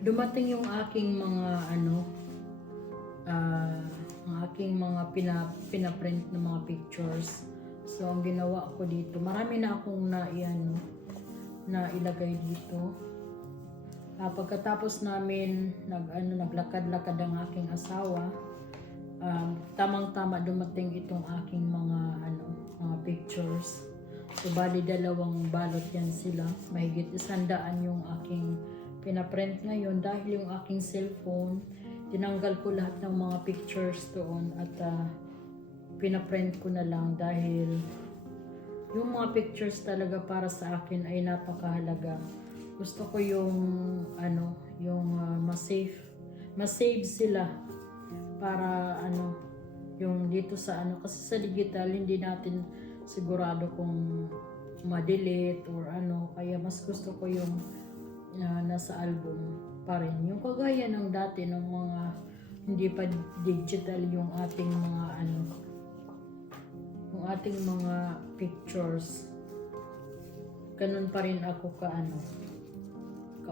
Dumating yung aking mga ang aking mga pinaprint ng mga pictures. So ang ginawa ko dito, marami na akong na ilagay dito. Pagkatapos namin naglakad-lakad ang aking asawa, tamang-tama dumating itong aking mga pictures. So bali dalawang balot yan sila. Mahigit 100 yung aking pinaprint ngayon dahil yung aking cellphone, tinanggal ko lahat ng mga pictures doon at pinaprint ko na lang dahil yung mga pictures talaga para sa akin ay napakahalaga. Gusto ko yung ma-save sila para yung dito sa kasi sa digital hindi natin sigurado kung ma-delete or kaya mas gusto ko yung nasa album pa rin. Yung kagaya ng dati ng mga hindi pa digital yung ating mga yung ating mga pictures. Ganun pa rin ako ka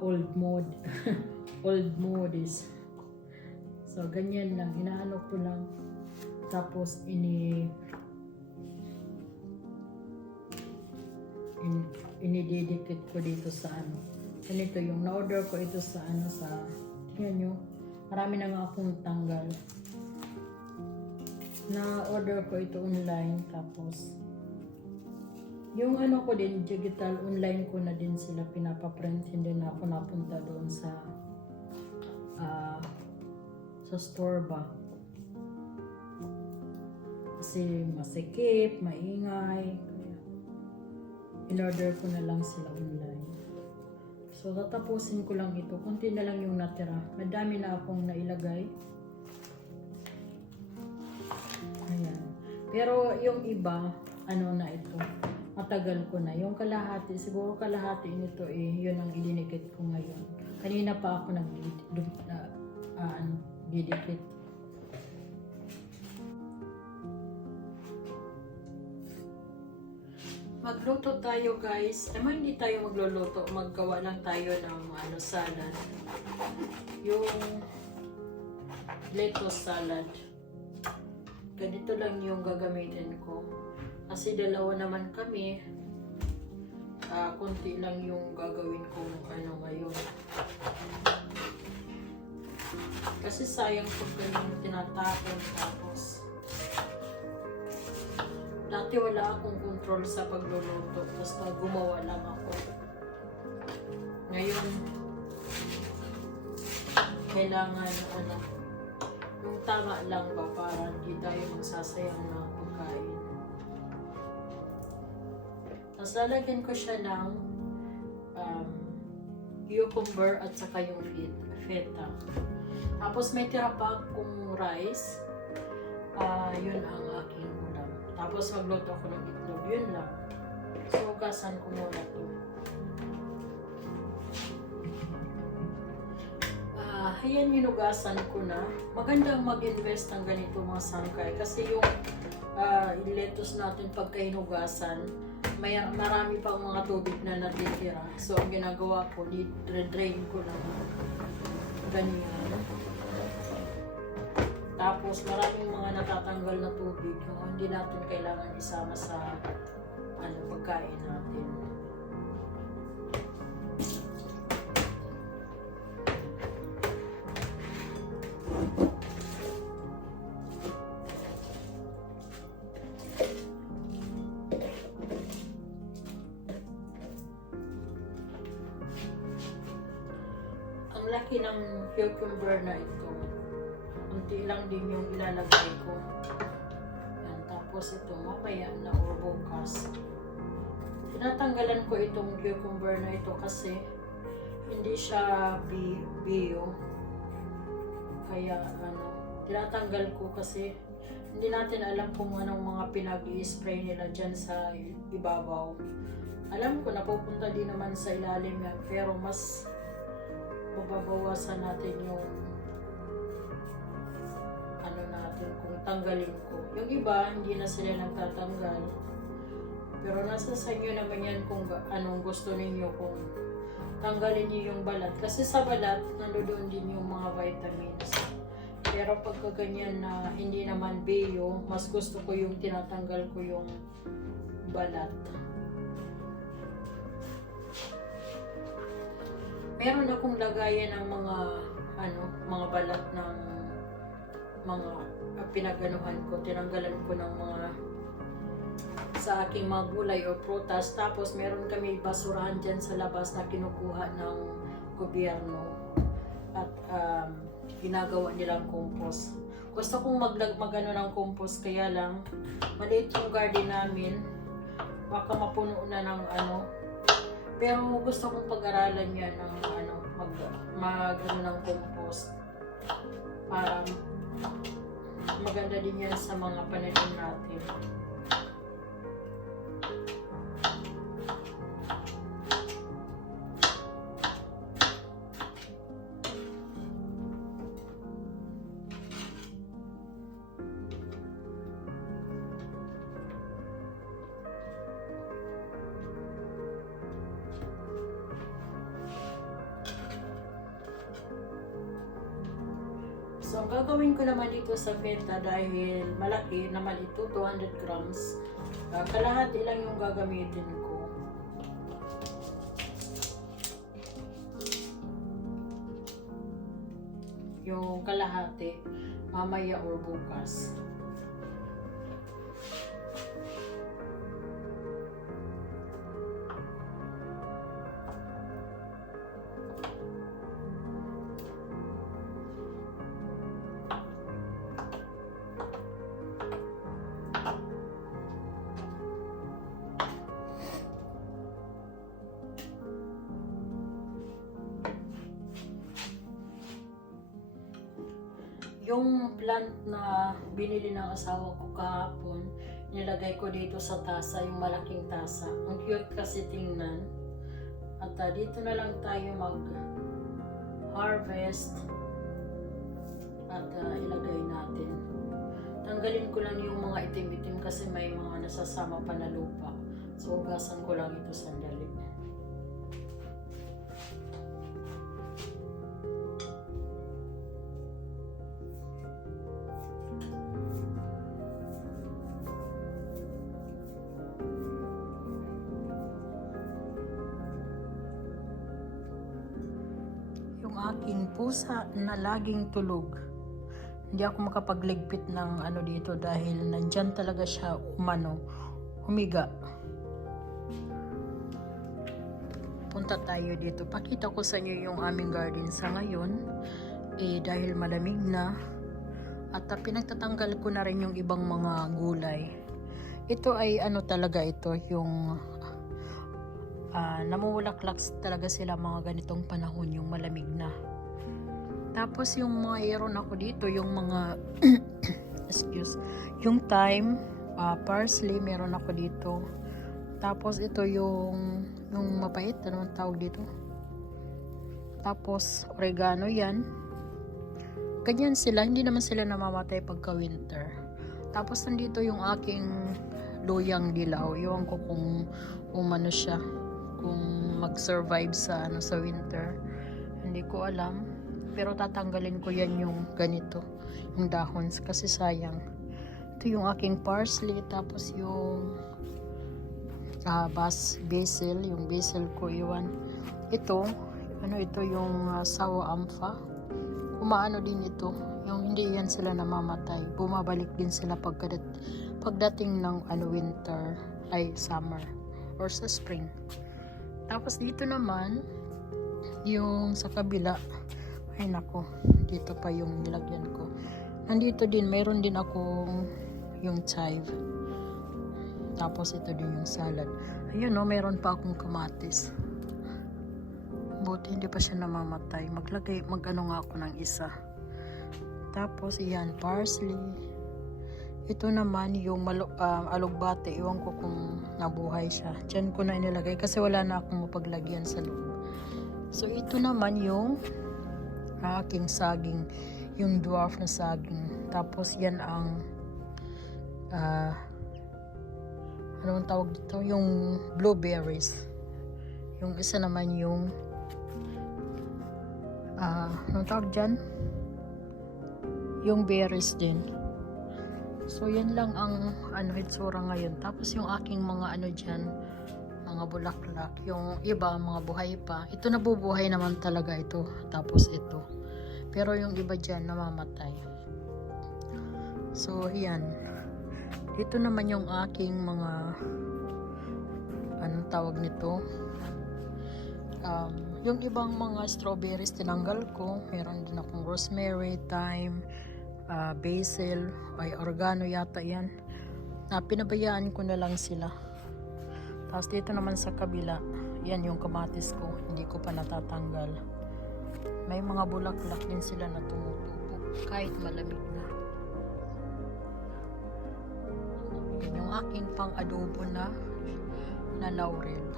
old mode. Old mode is. So ganyan lang, inaano ko lang. Tapos inidedicate ko dito sa ganito yung na-order ko ito sa tingnan nyo, marami na nga akong tanggal. Na-order ko ito online, tapos yung ko din, digital, online ko na din sila pinapaprint, hindi na ako napunta doon sa store ba. Kasi masikip, maingay, in-order ko na lang sila online. So, tatapusin ko lang ito. Kunti na lang yung natira. Madami na akong nailagay. Ayan. Pero yung iba, na ito, matagal ko na. Yung kalahati, siguro kalahati nito yun ang idinikit ko ngayon. Kanina pa ako didikit. Magluto tayo guys. Hindi tayo magluluto. Maggawa lang tayo ng salad. Yung lettuce salad. Ganito lang yung gagamitin ko. Kasi dalawa naman kami. Kunti lang yung gagawin ko ngayon. Kasi sayang pag ganyan tinatapon tapos. Dati wala akong control sa pagluluto, basta gumawa lang ako. Ngayon, kailangan yung tama lang ba para hindi tayo magsasayang ng pagkain. Tapos lalagyan ko siya ng cucumber at saka yung feta. Tapos may tira pa akong rice. Yun ang aking ulam. Tapos magluto ako ng itlog. Yun lang. So, hugasan ko muna ito. Ayan, hinugasan ko na. Magandang mag-invest ng ganito mga sangkay. Kasi yung lettuce natin pagka hinugasan, marami pang mga tubig na natitira. So, ang ginagawa ko, drain ko lang. Ganyan. Tapos maraming mga natatanggal na tubig yung hindi natin kailangan isama sa pagkain natin. Ang laki ng cucumber na ito. Kunti lang din yung ilalagay ko. Yan, tapos ito mamaya na or bukas. Tinatanggalan ko itong cucumber na ito kasi hindi siya bio. Kaya tinatanggal ko kasi hindi natin alam kung anong mga pinag-i-spray nila dyan sa ibabaw. Alam ko napupunta din naman sa ilalim yan, pero mas mababawasan natin yung kung tanggalin ko. Yung iba, hindi na sila nagtatanggal. Pero nasa sa inyo naman yan kung anong gusto ninyo, kung tanggalin niyo yung balat. Kasi sa balat, nandoon din yung mga vitamins. Pero pagka ganyan na hindi naman bio, mas gusto ko yung tinatanggal ko yung balat. Meron akong lagayan ng mga balat ng mga pinaganuhan ko, tinanggalan ko ng mga sa aking mga gulay o prutas. Tapos meron kami basurahan dyan sa labas na kinukuha ng gobyerno at ginagawa nilang compost. Gusto kong magano ng compost, kaya lang maliit yung garden namin, baka mapuno na ng pero gusto kong pag-aralan yan ng mag ng compost para maganda din yan sa mga pananim natin. So, ang gagawin ko naman dito sa feta, dahil malaki naman ito, 200 grams, kalahati lang yung gagamitin ko. Yung kalahati, mamaya or bukas. Yung plant na binili ng asawa ko kahapon, nilagay ko dito sa tasa, yung malaking tasa. Ang cute kasi tingnan. At dito na lang tayo mag-harvest at ilagay natin. Tanggalin ko lang yung mga itim-itim kasi may mga nasasama pa na lupa. So, hugasan ko lang ito sandali. Aking pusa na laging tulog. Hindi ako makapagligpit ng dito dahil nandyan talaga siya humiga. Punta tayo dito. Pakita ko sa inyo yung aming garden sa ngayon. Dahil malamig na at pinagtatanggal ko na rin yung ibang mga gulay. Ito ay talaga ito yung namumulaklak talaga sila mga ganitong panahon, yung malamig na. Tapos yung mga meron ako dito, yung mga yung thyme, parsley meron ako dito. Tapos ito yung mapait, ano ang tawag dito? Tapos oregano yan. Ganyan sila, hindi naman sila namamatay pagka winter. Tapos nandito yung aking luyang dilaw. Iwan ko kung siya, kung mag-survive sa winter, hindi ko alam, pero tatanggalin ko yan yung ganito, yung dahon, kasi sayang. Ito yung aking parsley, tapos yung basil, yung basil ko iwan. Ito yung sawa amfa, din ito, yung hindi yan sila namamatay, bumabalik din sila pagdating ng winter, ay summer or sa spring. Tapos dito naman, yung sa kabila, ay nako, dito pa yung nilagyan ko. Nandito din, mayroon din akong yung chive. Tapos ito din yung salad. Ayun mayroon pa akong kamatis. Buti hindi pa siya namamatay. Mag-ano nga ako ng isa. Tapos iyan, parsley. Ito naman yung alugbate, iwan ko kung nabuhay siya. Diyan ko na inilagay kasi wala na akong mapaglagyan sa loob. So ito naman yung aking saging, yung dwarf na saging. Tapos yan ang anong tawag dito? Yung blueberries. Yung isa naman yung anong tawag dyan? Yung berries din. So yan lang ang itsura ngayon. Tapos yung aking mga dyan, mga bulaklak, yung iba mga buhay pa. Ito nabubuhay naman talaga ito. Tapos ito. Pero yung iba dyan namamatay. So yan. Dito naman yung aking mga anong tawag nito? Yung ibang mga strawberries tinanggal ko. Meron din akong rosemary, thyme, basil, ay oregano yata yan. Pinabayaan ko na lang sila. Tapos dito naman sa kabila, yan yung kamatis ko, hindi ko pa natatanggal. May mga bulaklak din sila na tumutubo kahit malamig na. Yan yung aking pang-adobo na laurel.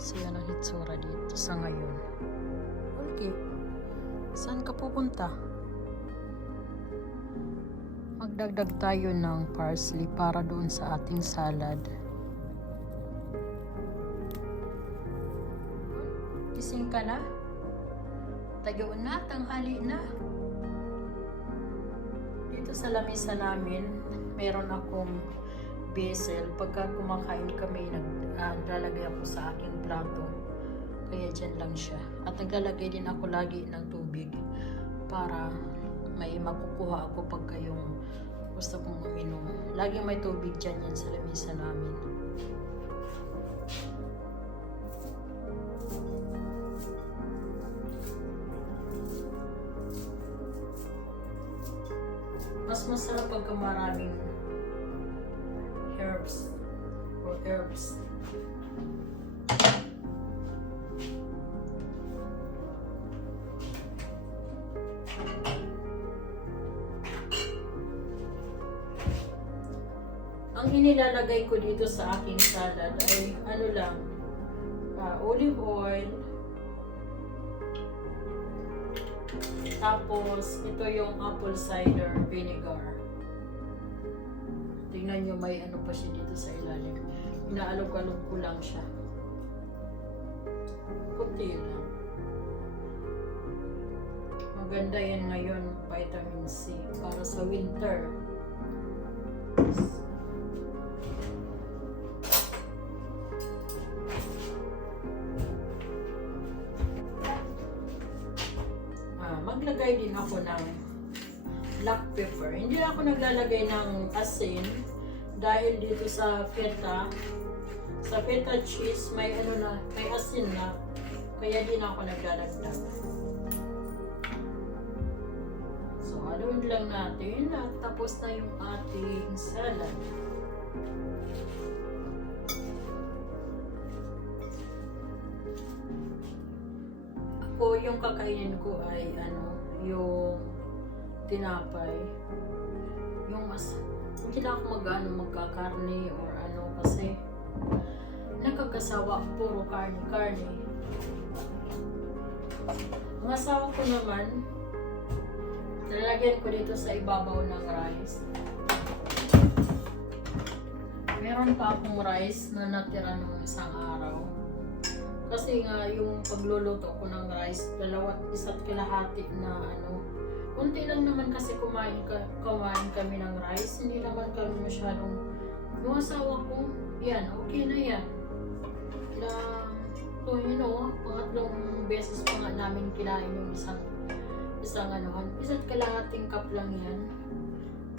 So yan ang hitsura dito sa ngayon. Okay, saan ka pupunta? Magdagdag tayo ng parsley para doon sa ating salad. Gising ka na? Tayoon na, tanghali na. Dito sa lamesa namin, meron akong basil. Pagka kumakain kami, naglalagay ako sa aking plato. Kaya dyan lang siya. At naglalagay din ako lagi ng tubig para may makukuha ako pagka yung gusto kong uminom. Laging may tubig dyan yan sa lamesa namin. Mas masarap pagka maraming herbs. Ang inilalagay ko dito sa aking salad ay olive oil. Tapos ito yung apple cider vinegar. Tingnan nyo, may pa siya dito sa ilalim. Inaalog-alog ko lang siya. Kunti lang. Maganda yan ngayon, vitamin C, para sa winter. Maglagay din ako ng black pepper. Hindi ako naglalagay ng asin dahil dito sa feta cheese may may asin na, kaya din ako naglalagdag. So haluin lang natin at tapos na yung ating salad. Ako yung kakainin ko ay yung tinapay. Hindi na ako magkakarne or kasi nakakasawa, puro karne. Ang asawa ko naman, nalagyan ko dito sa ibabaw ng rice. Meron pa akong rice na natira ng isang araw. Kasi nga yung pagluluto ko ng rice, 1.5 kalahati na kunti lang naman kasi kumain kami ng rice. Hindi naman kami masyadong, yung asawa ko, yan, okay na yan. Pangatlong beses pa nga namin kinain yung isang kalahating cup lang yan.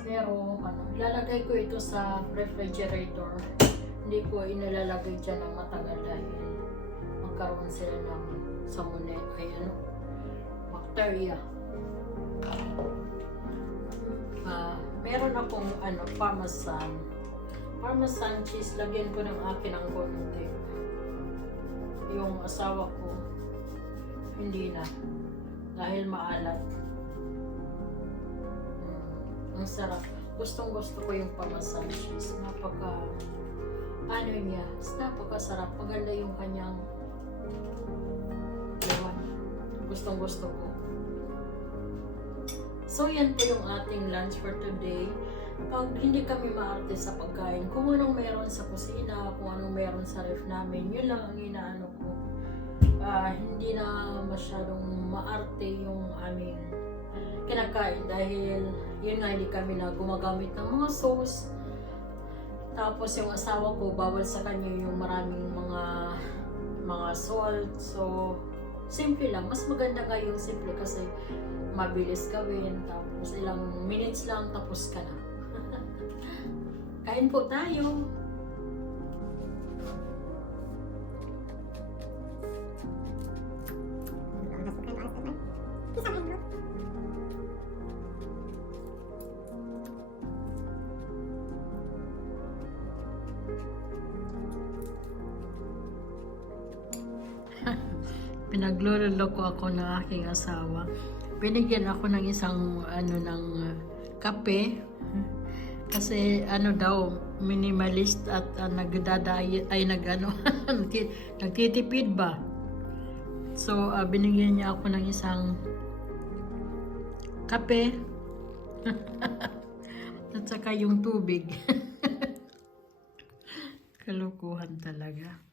Pero lalagay ko ito sa refrigerator. Hindi ko inilalagay dyan ng matagal dahil magkaroon sila ng bacteria. Meron akong parmesan cheese. Lagyan ko ng akin ng konti. Yung asawa ko hindi na dahil maalat. Ang sarap. Gustong gusto ko yung parmesan cheese. Napakasarap. Maganda yung kanyang gustong gusto ko. So yan po yung ating lunch for today. Pag hindi kami maarte sa pagkain, kung anong meron sa kusina, kung anong meron sa ref namin, yun lang ang inaano ko. hindi na masyadong maarte yung aming kinakain dahil yun nga hindi kami na gumagamit ng mga sauce. Tapos yung asawa ko bawal sa kanya yung maraming mga salt. So simple lang, mas maganda nga yung simple kasi mabilis gawin, tapos ilang minutes lang tapos ka na. Kain po tayo. Pinagluloko ako ng aking asawa. Binigyan ako ng isang ng kape kasi daw minimalist at nagdadayet ay nagtitipid ba. So binigyan niya ako ng isang kape at saka yung tubig. Kalukuhan talaga.